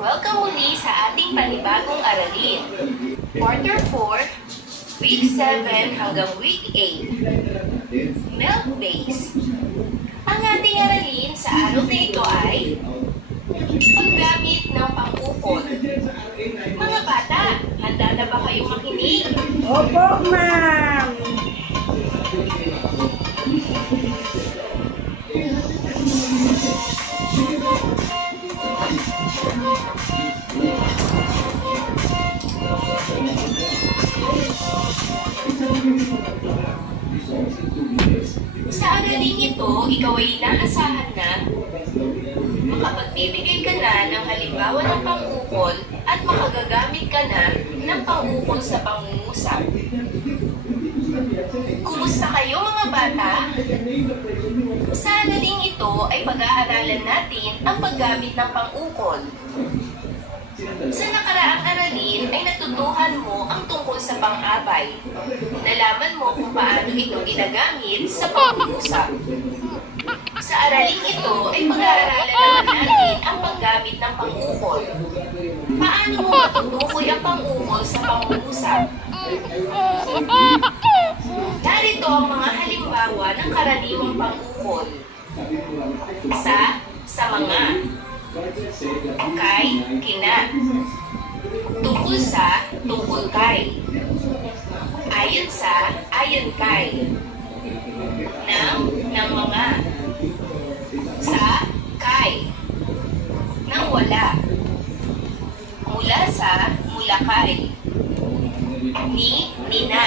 Welcome muli sa ating panibagong aralin. Quarter 4, Week 7 hanggang Week 8. Milk base. Ang ating aralin sa araw na ito ay paggamit ng pang-ukol. Mga bata, handa na ba kayong makinig? Opo, ma'am. Sa araling ito, ikaw ay inaasahan na makapagbibigay ka na ng halimbawa ng pang-ukol at makagagamit ka na ng pang-ukol sa pangungusap. Kumusta kayo mga bata? Sa araling ito ay pag-aaralan natin ang paggamit ng pang-ukol. Sa nakaraang aralin ay natutuhan mo ang tungkol sa pang-abay. Nalaman mo kung paano ito ginagamit sa pangungusap. Sa araling ito ay pag-aaralan naman natin ang paggamit ng pang-ukol. Paano mo matutukoy ang pang-ukol sa pangungusap? Narito ang mga halimbawa ng karaniwang pang-ukol. Sa mga. Kay, kina. Tungkol sa, tungkol kay. Ayon sa, ayon kay. Ng mga. Sa, kay. Nang wala. Mula sa, mula kay. Nina.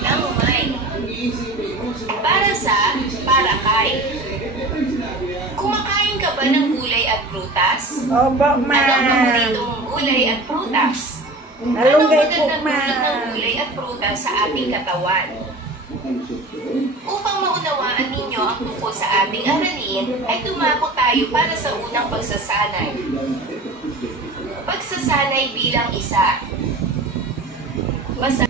Nang may. Para sa, para kay. Kumakain ka ba ng gulay at prutas? Opo, Anong ma'am. paborito mong gulay at prutas? Anong Malunggay po, magandang dulot ng ma'am. gulay at prutas sa ating katawan? Upang maunawaan ninyo ang tungkol sa ating aralin, ay dumako tayo para sa unang pagsasanay. Pagsasanay bilang isa. Basta